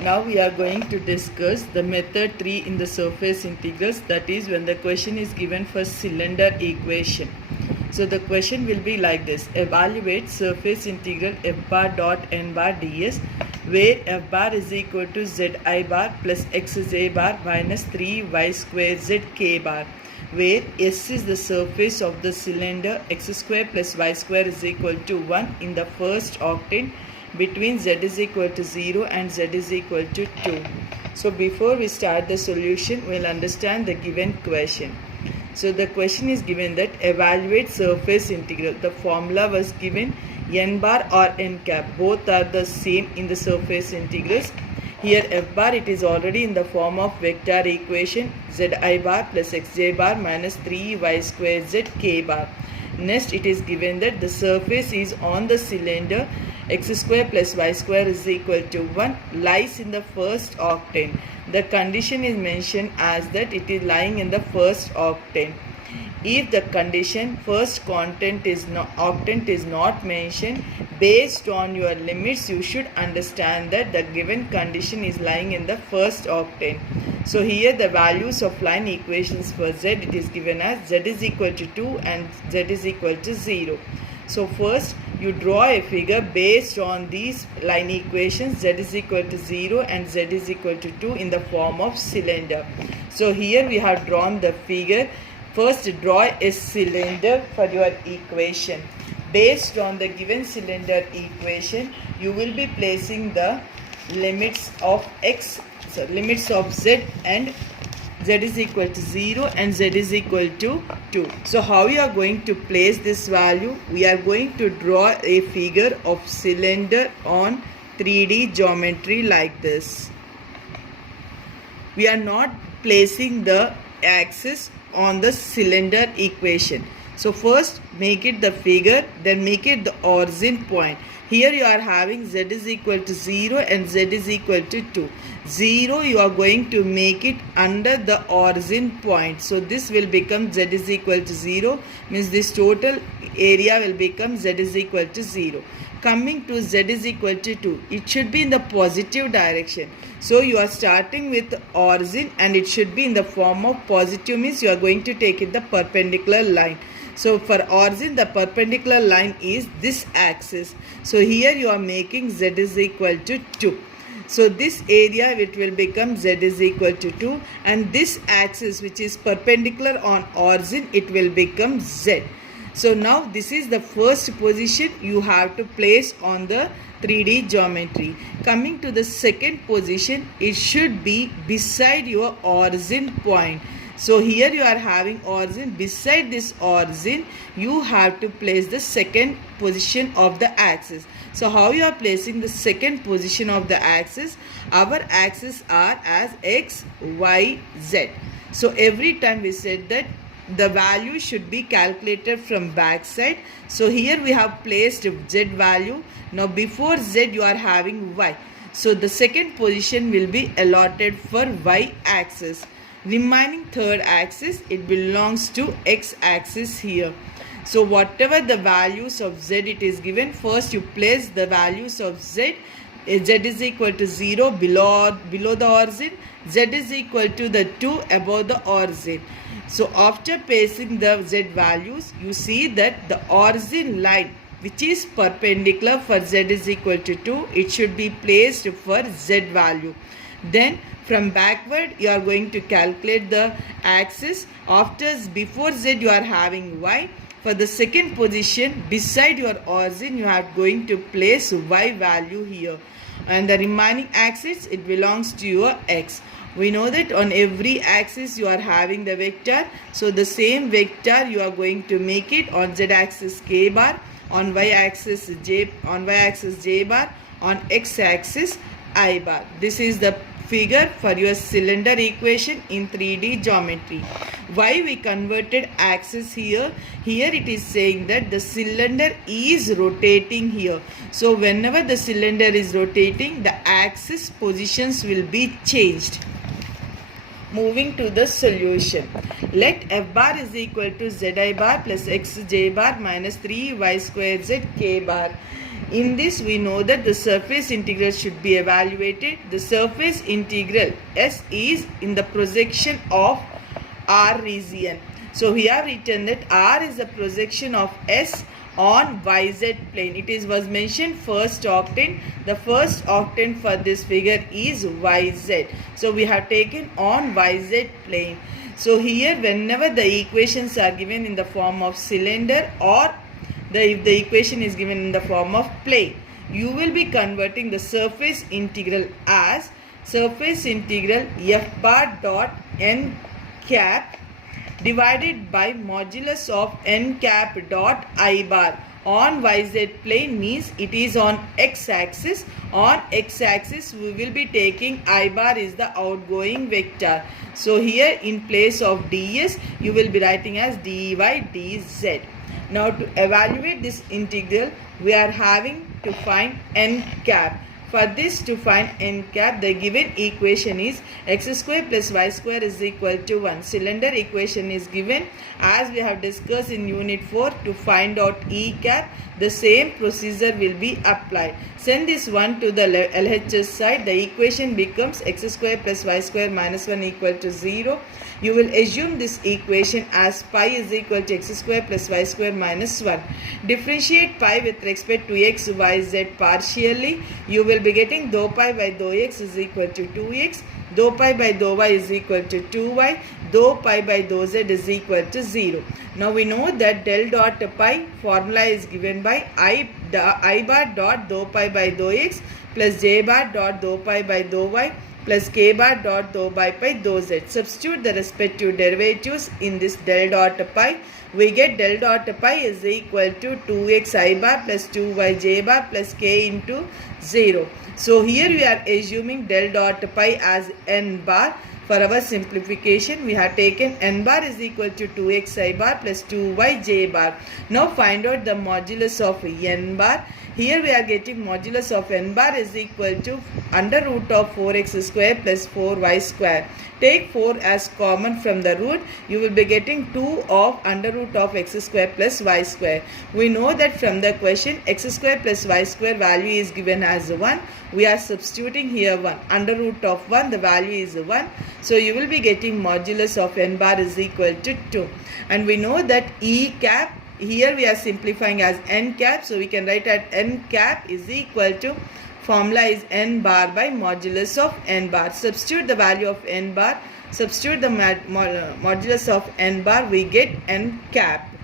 Now we are going to discuss the method 3 in the surface integrals, that is when the question is given for cylinder equation. So the question will be like this: evaluate surface integral f bar dot n bar ds where f bar is equal to zi bar plus xj bar minus 3y square z k bar, where S is the surface of the cylinder, x square plus y square is equal to 1 in the first octane between z is equal to 0 and z is equal to 2. So before we start the solution, we will understand the given question. So the question is given that evaluate surface integral. The formula was given n bar or n cap. Both are the same in the surface integrals. Here f bar, it is already in the form of vector equation zi bar plus xj bar minus 3y square z k bar. Next, it is given that the surface is on the cylinder, x square plus y square is equal to 1, lies in the first octane. The condition is mentioned as that it is lying in the first octane. If the condition first octane is not mentioned, based on your limits, you should understand that the given condition is lying in the first octane. So here the values of line equations for z, it is given as z is equal to 2 and z is equal to 0. So first you draw a figure based on these line equations, z is equal to 0 and z is equal to 2 in the form of cylinder. So here we have drawn the figure. First draw a cylinder for your equation. Based on the given cylinder equation, you will be placing the limits of limits of z, and z is equal to 0 and z is equal to 2. So how we are going to place this value? We are going to draw a figure of cylinder on 3D geometry like this. We are not placing the axis on the cylinder equation. So first make it the figure, then make it the origin point. Here you are having z is equal to 0 and z is equal to 2. 0 you are going to make it under the origin point. So this will become z is equal to 0, means this total area will become z is equal to 0. Coming to z is equal to 2, it should be in the positive direction. So you are starting with origin and it should be in the form of positive, means you are going to take it the perpendicular line. So for origin, the perpendicular line is this axis. So here you are making z is equal to 2. So this area, it will become z is equal to 2, and this axis which is perpendicular on origin, it will become z. So now this is the first position you have to place on the 3D geometry. Coming to the second position, it should be beside your origin point. So here you are having origin. Beside this origin, you have to place the second position of the axis. So how you are placing the second position of the axis? Our axes are as x, y, z. So every time we said that the value should be calculated from back side. So here we have placed z value. Now before z you are having y. So the second position will be allotted for y axis. Remaining third axis, it belongs to x axis here. So whatever the values of z it is given, first you place the values of z. Z is equal to 0 below the origin, z is equal to the 2 above the origin. So after placing the z values, you see that the origin line which is perpendicular for z is equal to 2, it should be placed for z value. Then from backward you are going to calculate the axis. Before z you are having y. For the second position, beside your origin, you are going to place y value here. And the remaining axis, it belongs to your x. We know that on every axis you are having the vector. So the same vector you are going to make it on z axis k bar, on y axis j bar, on x axis I bar. This is the figure for your cylinder equation in 3D geometry. Why we converted axis here? Here it is saying that the cylinder is rotating here. So whenever the cylinder is rotating, the axis positions will be changed. Moving to the solution. Let f bar is equal to zi bar plus xj bar minus 3y square z k bar. In this, we know that the surface integral should be evaluated. The surface integral S is in the projection of R region. So we have written that R is the projection of S on YZ plane. It was mentioned first octane. The first octane for this figure is YZ. So we have taken on YZ plane. So here, whenever the equations are given in the form of cylinder or if the equation is given in the form of plane, you will be converting the surface integral as surface integral f bar dot n cap divided by modulus of n cap dot I bar. On YZ plane means it is on x-axis. On x-axis we will be taking I bar is the outgoing vector. So here in place of ds you will be writing as dy dz. Now to evaluate this integral, we are having to find n cap. For this, to find n cap, the given equation is x square plus y square is equal to 1. Cylinder equation is given as we have discussed in unit 4. To find out E cap, the same procedure will be applied. Send this 1 to the LHS side. The equation becomes x square plus y square minus 1 equal to 0. You will assume this equation as pi is equal to x square plus y square minus 1. Differentiate pi with respect to x, y, z partially. You will be getting dou pi by dou x is equal to 2x. Dou pi by dou y is equal to 2y. Dou pi by dou z is equal to 0. Now we know that del dot pi formula is given by I bar dot dou pi by dou x plus j bar dot dou pi by dou y plus k bar dot dou pi by dou z. Substitute the respective derivatives in this del dot pi. We get del dot pi is equal to 2x I bar plus 2y j bar plus k into 0. So here we are assuming del dot pi as n bar. For our simplification, we have taken n bar is equal to 2x I bar plus 2y j bar. Now find out the modulus of n bar. Here we are getting modulus of n bar is equal to under root of 4x square plus 4y square. Take 4 as common from the root. You will be getting 2 of under root of x square plus y square. We know that from the question x square plus y square value is given as 1. We are substituting here 1. Under root of 1 the value is 1. So you will be getting modulus of n bar is equal to 2. And we know that E cap, here we are simplifying as n cap. So we can write at n cap is equal to, formula is n bar by modulus of n bar. Substitute the value of n bar. Substitute the modulus of n bar. We get n cap.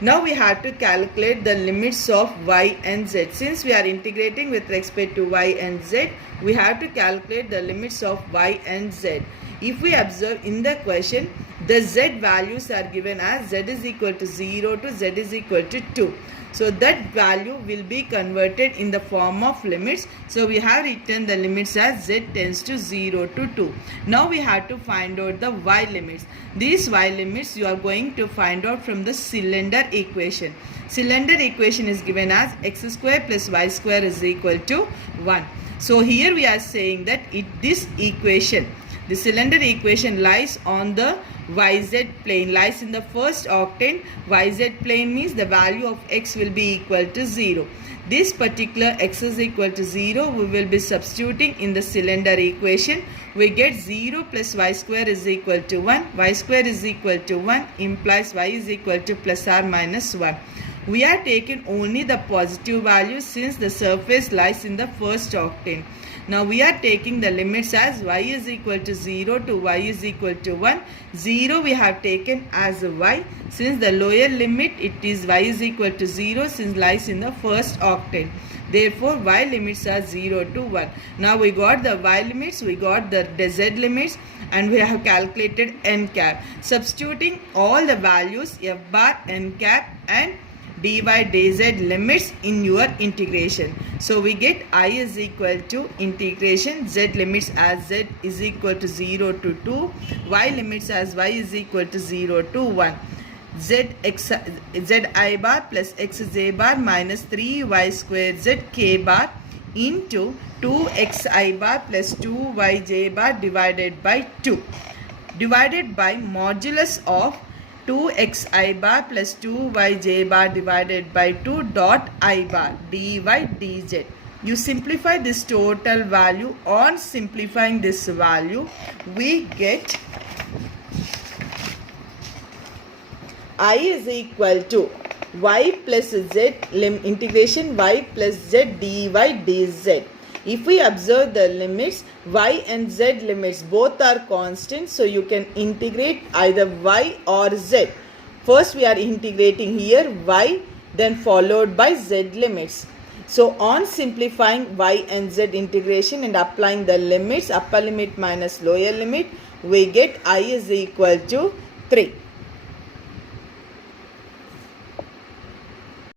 Now we have to calculate the limits of y and z. Since we are integrating with respect to y and z, we have to calculate the limits of y and z. If we observe in the question, the z values are given as z is equal to 0 to z is equal to 2. So that value will be converted in the form of limits. So we have written the limits as z tends to 0 to 2. Now we have to find out the y limits. These y limits you are going to find out from the cylinder equation. Cylinder equation is given as x square plus y square is equal to 1. So here we are saying that this equation, the cylinder equation lies on the YZ plane, lies in the first octane. YZ plane means the value of x will be equal to 0. This particular x is equal to 0, we will be substituting in the cylinder equation. We get 0 plus y square is equal to 1. Y square is equal to 1 implies y is equal to plus or minus 1. We are taking only the positive values since the surface lies in the first octane. Now we are taking the limits as y is equal to 0 to y is equal to 1. 0 we have taken as a y. Since the lower limit it is y is equal to 0 since lies in the first octane. Therefore y limits are 0 to 1. Now we got the y limits, we got the z limits, and we have calculated n cap. Substituting all the values f bar, n cap and dy dz limits in your integration. So we get I is equal to integration z limits as z is equal to 0 to 2, y limits as y is equal to 0 to 1. Z I bar plus x j bar minus 3y square z k bar into 2x I bar plus 2y j bar divided by 2 divided by modulus of 2xi bar plus 2yj bar divided by 2 dot I bar dy dz. You simplify this total value. On simplifying this value, we get I is equal to y plus z integration y plus z dy dz. If we observe the limits, y and z limits both are constant, so you can integrate either y or z. First we are integrating here y, then followed by z limits. So on simplifying y and z integration and applying the limits, upper limit minus lower limit, we get I is equal to 3.